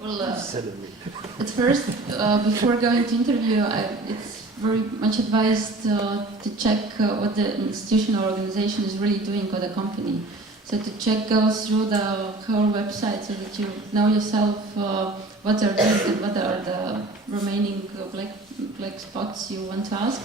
Well, at first, before going to interview, it's very much advised to check what the institution or organization is really doing for the company. So to check, go through the whole website so that you know yourself what they're doing and what are the remaining black spots you want to ask.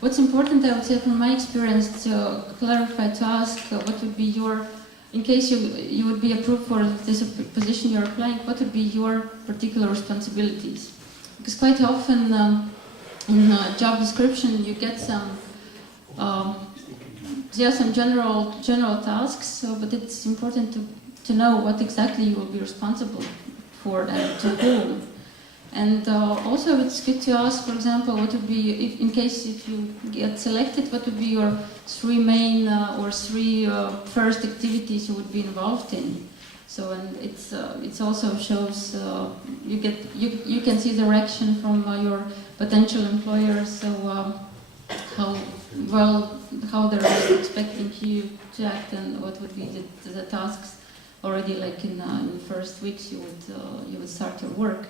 What's important, I would say, from my experience, to clarify, to ask what would be your, in case you would be approved for this position you're applying, what would be your particular responsibilities? Because quite often in a job description you get some, there are some general tasks, but it's important to know what exactly you will be responsible for and to whom. And also it's good to ask, for example, what would be, if you get selected, what would be your three main or three first activities you would be involved in. So, and it also shows you can see the reaction from your potential employer. So how they're expecting you to act, and what would be the tasks already, like in the first weeks you would start your work.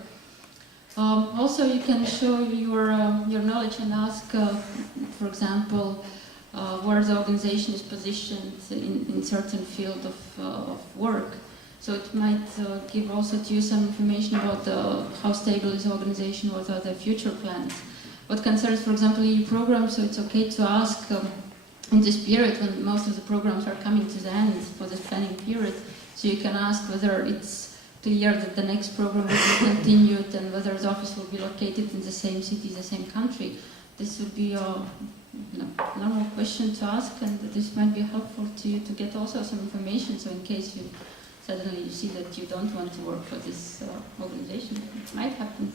Also, you can show your knowledge and ask, for example, where the organization is positioned in certain field of work. So it might give also to you some information about how stable is the organization, what are the future plans. What concerns, for example, EU programs, so it's okay to ask in this period when most of the programs are coming to the end for this planning period. So you can ask whether it's clear that the next program will be continued and whether the office will be located in the same city, the same country. This would be a normal question to ask, and this might be helpful to you to get also some information. So in case you suddenly see that you don't want to work for this organization, it might happen.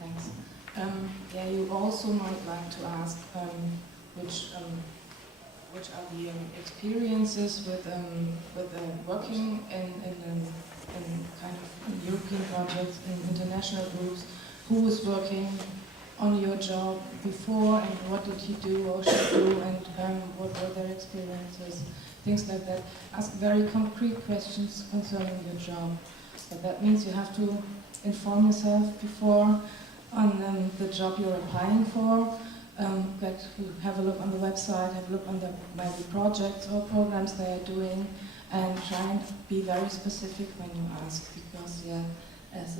Thanks. Yeah, you also might like to ask which are the experiences with working in kind of European projects, in international groups. Who was working on your job before, and what did he do or she do, and what were their experiences, things like that. Ask very concrete questions concerning your job. But that means you have to inform yourself before on the job you're applying for. Have a look on the website, have a look on the maybe projects or programs they are doing, and try and be very specific when you ask, because as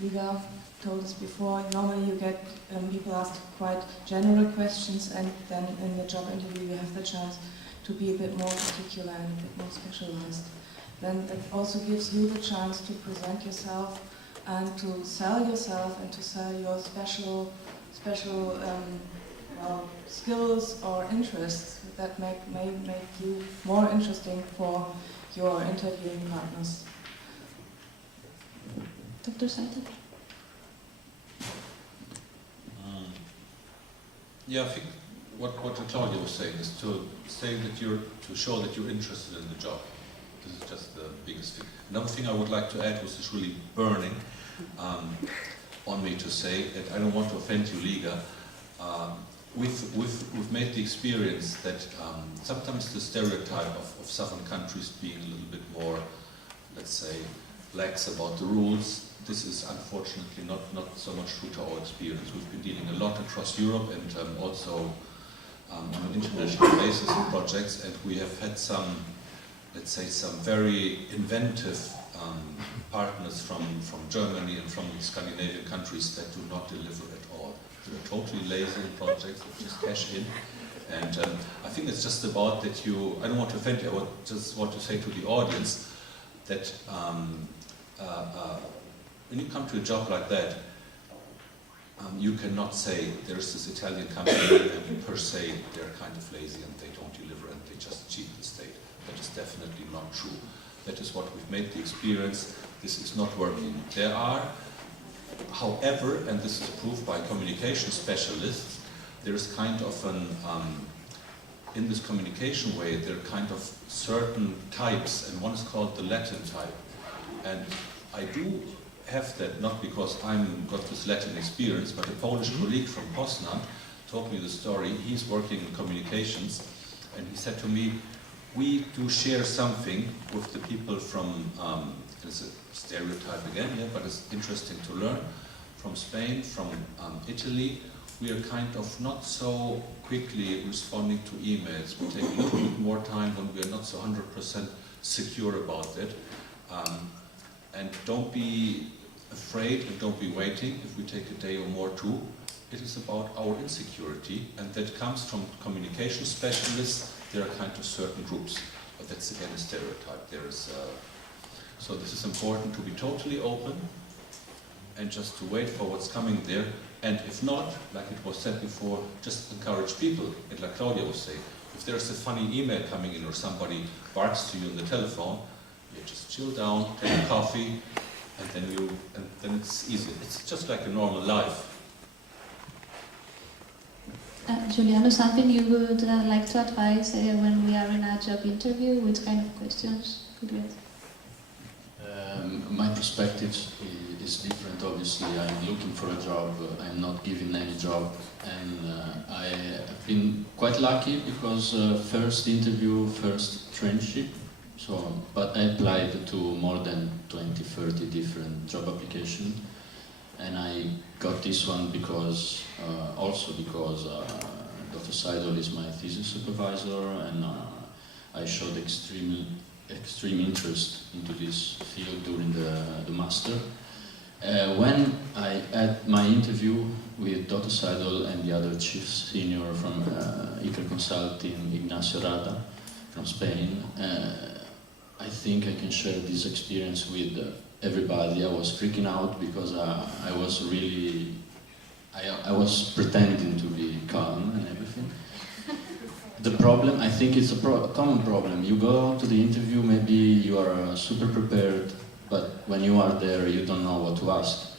Liga told us before, normally you get people ask quite general questions, and then in the job interview you have the chance to be a bit more particular and a bit more specialized. Then that also gives you the chance to present yourself and to sell yourself and to sell your special skills or interests that may make you more interesting for your interviewing partners. Dr. Saiter? Yeah, I think what Claudia was saying is to show that you're interested in the job. This is just the biggest thing. Another thing I would like to add, which is really burning on me to say, that I don't want to offend you, Liga. We've made the experience that sometimes the stereotype of southern countries being a little bit more, let's say, lax about the rules, this is unfortunately not so much true to our experience. We've been dealing a lot across Europe and also on an international basis in projects, and we have had some, let's say, some very inventive partners from Germany and from the Scandinavian countries that do not deliver at all. They're totally lazy in projects, they just cash in. And I think it's just about that I don't want to offend you, I just want to say to the audience that when you come to a job like that, you cannot say there's this Italian company and per se they're kind of lazy and they don't deliver and they just cheat the state. That is definitely not true. That is what we've made the experience. This is not working. There are, however, and this is proved by communication specialists, there is kind of an, in this communication way, there are kind of certain types, and one is called the Latin type. And I do have that, not because I've got this Latin experience, but a Polish colleague from Poznan told me the story. He's working in communications, and he said to me, we do share something with the people from, it's a stereotype again, yeah, but it's interesting to learn, from Spain, from Italy. We are kind of not so quickly responding to emails. We take a little bit more time when we are not so 100% secure about it. And don't be afraid and don't be waiting if we take a day or more too. It is about our insecurity, and that comes from communication specialists. There are kind of certain groups, but that's again a stereotype. There is, so this is important to be totally open and just to wait for what's coming there. And if not, like it was said before, just encourage people. And like Claudia was saying, if there's a funny email coming in or somebody barks to you on the telephone, you just chill down, take a coffee, and then it's easy. It's just like a normal life. Giuliano, something you would like to advise when we are in a job interview? Which kind of questions could you ask? My perspective is different. Obviously, I'm looking for a job. I'm not given any job, and I have been quite lucky because first interview, first traineeship. So, but I applied to more than 20, 30 different job applications, and I got this one because also because Dr. Seidel is my thesis supervisor, and I showed extreme interest into this field during the master. When I had my interview with Dr. Seidel and the other chief senior from Iker Consulting, Ignacio Rada from Spain, I think I can share this experience with everybody. I was freaking out because I was really, I was pretending to be calm and everything. The problem, I think it's a common problem. You go to the interview, maybe you are super prepared, but when you are there, you don't know what to ask.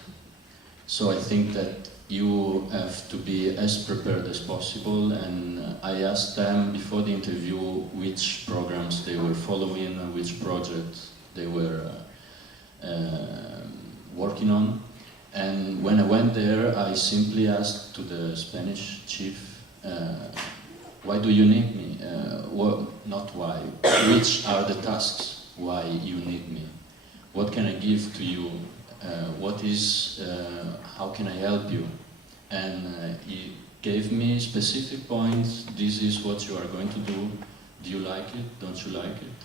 So I think that you have to be as prepared as possible, and I asked them before the interview which programs they were following and which projects they were working on. And when I went there, I simply asked to the Spanish chief, why do you need me? Not why. Which are the tasks? Why you need me? What can I give to you? How can I help you? And he gave me specific points. This is what you are going to do. Do you like it? Don't you like it?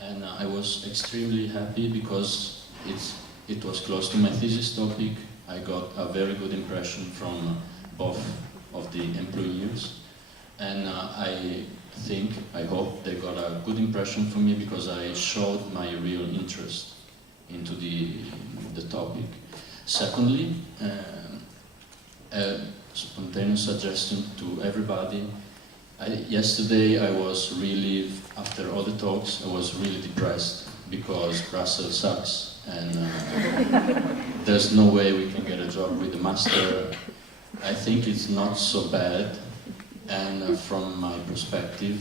And I was extremely happy because it was close to my thesis topic. I got a very good impression from both of the employees. And I hope they got a good impression from me because I showed my real interest into the topic. Secondly, a spontaneous suggestion to everybody. Yesterday I was really, after all the talks, I was really depressed because Brussels sucks and there's no way we can get a job with the master. I think it's not so bad. And from my perspective,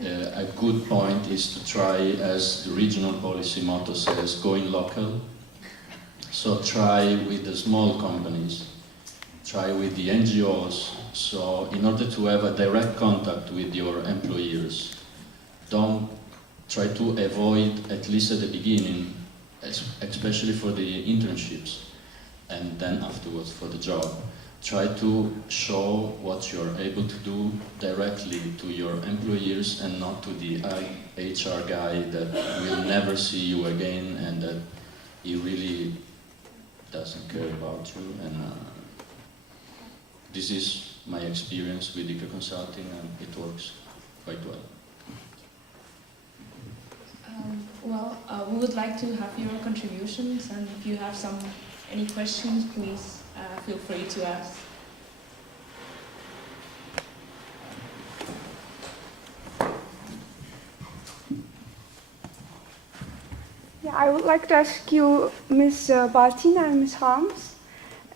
a good point is to try, as the regional policy motto says, going local. So try with the small companies, try with the NGOs. So in order to have a direct contact with your employers, don't try to avoid, at least at the beginning, especially for the internships, and then afterwards for the job. Try to show what you're able to do directly to your employers and not to the HR guy that will never see you again and that he really doesn't care about you. And this is my experience with Iker Consulting, and it works quite well. We would like to have your contributions, and if you have any questions, please feel free to ask. Yeah, I would like to ask you, Ms. Baltina and Ms. Harms,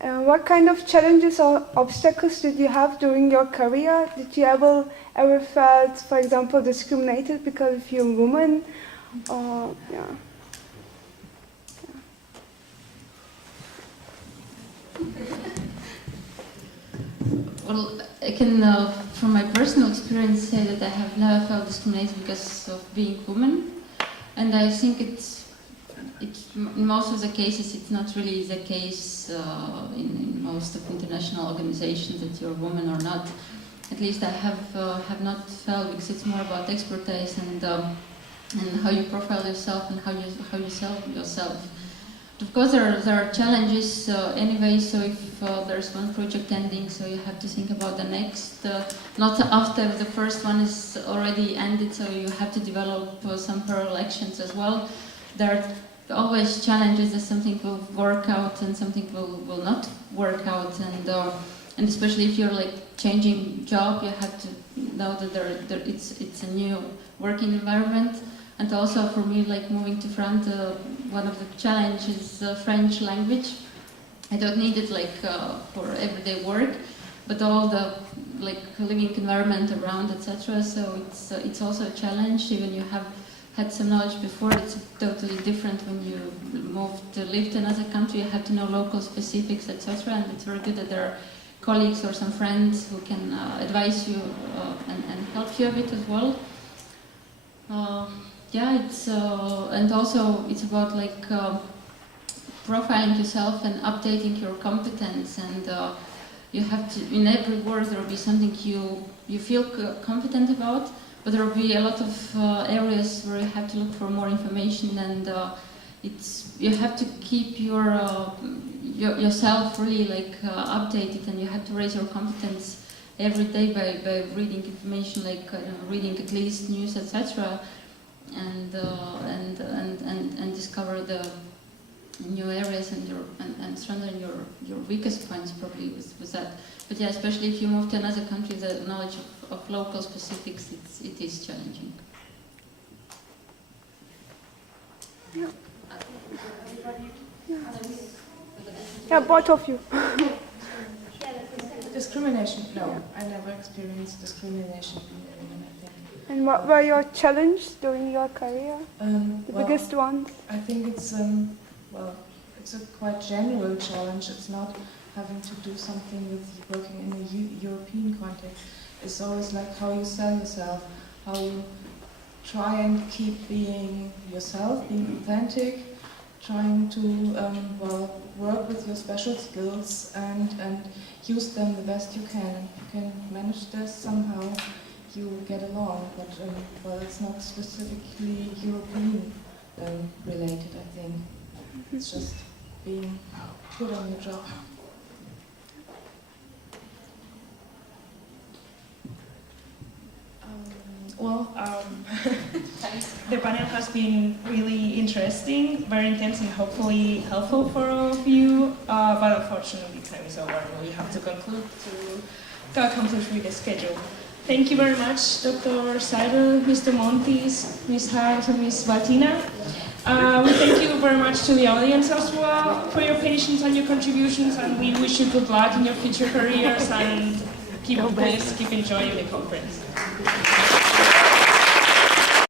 what kind of challenges or obstacles did you have during your career? Did you ever felt, for example, discriminated because of you're a woman? Or, yeah. Well, I can, from my personal experience, say that I have never felt discriminated because of being woman, and I think it's in most of the cases it's not really the case in most of international organizations that you're a woman or not. At least I have not felt, because it's more about expertise and how you profile yourself and how you sell yourself. Of course, there are challenges anyway. So if there's one project ending, so you have to think about the next. Not after the first one is already ended, so you have to develop some parallel actions as well. There are always challenges that something will work out and something will not work out, and especially if you're like changing job, you have to know that it's a new working environment. And also for me, like moving to France, one of the challenges is French language. I don't need it like for everyday work, but all the like living environment around, etc. So it's also a challenge. Even you have had some knowledge before, it's totally different when you move to live to another country. You have to know local specifics, etc. And it's very good that there are colleagues or some friends who can advise you and help you a bit as well. Yeah, it's and also it's about like profiling yourself and updating your competence, and you have to, in every work there will be something you feel confident about, but there will be a lot of areas where you have to look for more information, and you have to keep yourself really like updated, and you have to raise your competence every day by reading information, like reading at least news, etc. And discover the new areas and strengthen your weakest points probably with that. But yeah, especially if you move to another country, the knowledge of local specifics, it is challenging. Yeah, both of you. Discrimination? No, I never experienced discrimination from women, I think. And what were your challenges during your career? The Well, biggest ones? I think it's it's a quite general challenge. It's not having to do something with working in a European context. It's always like how you sell yourself, how you try and keep being yourself, being authentic, trying to work with your special skills and use them the best you can. If you can manage this somehow, you get along. But it's not specifically European related, I think. It's just being good on your job. The panel has been really interesting, very intense, and hopefully helpful for all of you. But unfortunately, time is over, and we have to conclude to accomplish with the schedule. Thank you very much, Dr. Seidel, Mr. Montes, Ms. Harms, and Ms. Baltina. We thank you very much to the audience as well for your patience and your contributions, and we wish you good luck in your future careers, and please keep enjoying the conference.